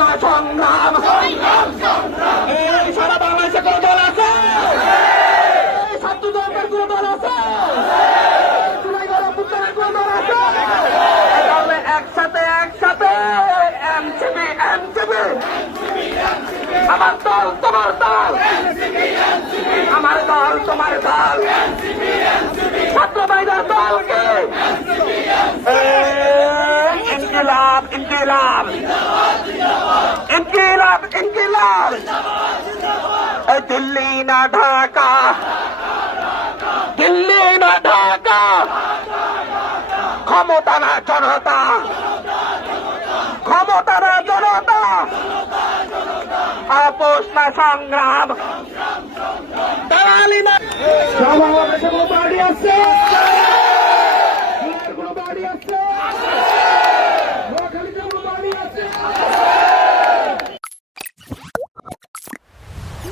না সংগ্রাম এই সারা বাংলাদেশে কোনো দল আছে? এই ছাত্র দলের কোনো দল আছে? জুলাই গণঅভ্যুত্থানের কোনো দল আছে? তাহলে একসাথে একসাথে এনসিপি এনসিপি, আমার দল তোমার দল, আমার দল তোমার দল, ছাত্র ভাইদের দলকে ইনকিলাব ইনকিলাব ইনকিলাব ইনকিলাব। এই দিল্লি না ঢাকা, দিল্লি না ঢাকা, ক্ষমতা না জনতা, ক্ষমতা না জনতা, আপোষ না সংগ্রাম, দালালি না। বাংলাদেশে কোনো পার্টি আছে?